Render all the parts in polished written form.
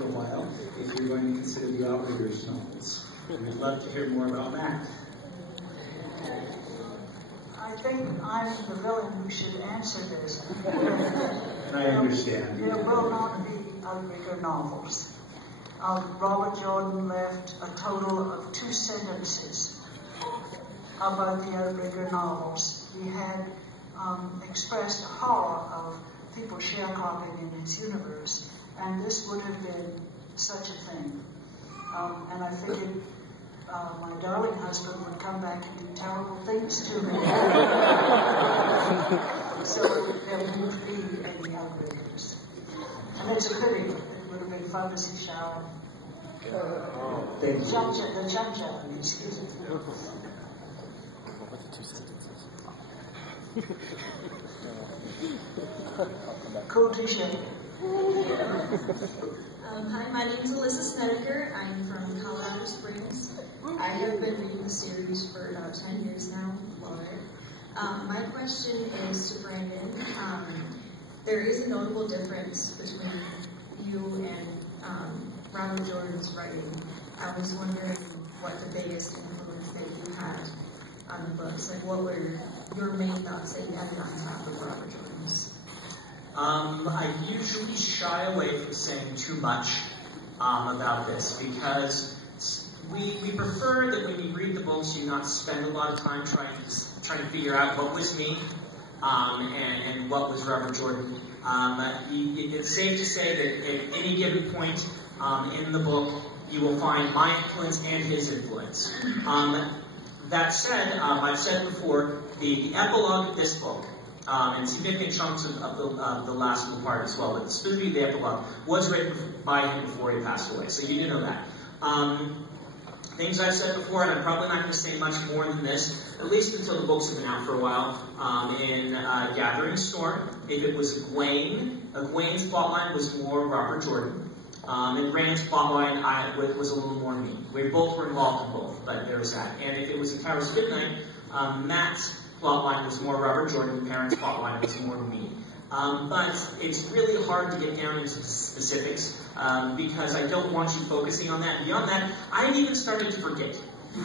for a while if you're going to consider the Outriggers novels. We'd love to hear more about that. I think I'm the villain who should answer this. And I understand. There will not be Outrigger novels. Robert Jordan left a total of 2 sentences about the Outrigger novels. He had expressed horror of people sharecropping in his universe, and this would have been such a thing. And I figured my darling husband would come back and do terrible things to me. So there won't be any Outriggers. And it's a pity. It would have been fun to see Sharon. The Jum-Jum, excuse me. Cool t-shirt. Hi, my name is Alyssa Snedeker. I'm from Colorado Springs. I have been reading the series for about 10 years now. Love it. My question is to Brandon. There is a notable difference between you and Robert Jordan's writing. I was wondering what the biggest influence that you had on the books. Like, what were your main thoughts that you had on top of Robert Jordan's? I usually shy away from saying too much about this because we prefer that when you read the books, you not spend a lot of time trying to figure out what was me and what was Robert Jordan. It's safe to say that at any given point in the book, you will find my influence and his influence. That said, I've said before, the epilogue of this book, and significant chunks of the last little part as well, but the spoofy, the epilogue, was written by him before he passed away, so you do know that. Things I've said before, and I'm probably not going to say much more than this, at least until the books have been out for a while. In Gathering Storm, if it was Egwene's plotline was more Robert Jordan. And Rand's plotline was a little more me. We both were involved in both, but there was that. And if it was in Towers of Midnight, Matt's plotline was more Robert Jordan, Parents' plotline was more me. But it's really hard to get down into specifics because I don't want you focusing on that. And beyond that, I've even started to forget.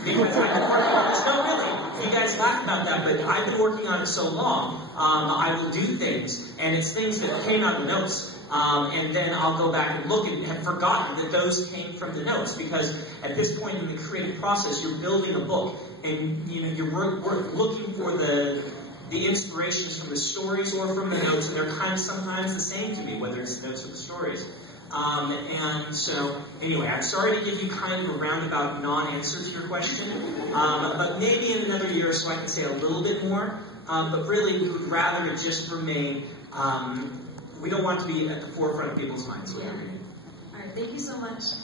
Because I've been working on this. No, really. You guys laugh about that, but I've been working on it so long, I will do things, and it's things that came out of the notes. And then I'll go back and look and have forgotten that those came from the notes, because at this point in the creative process, you're building a book, and you're looking for the inspirations from the stories or from the notes, and they're kind of sometimes the same to me, whether it's the notes or the stories. And so, anyway, I'm sorry to give you kind of a roundabout non-answer to your question, but maybe in another year or so I can say a little bit more, but really we would rather it just remain, we don't want to be at the forefront of people's minds. Yeah. All right, thank you so much.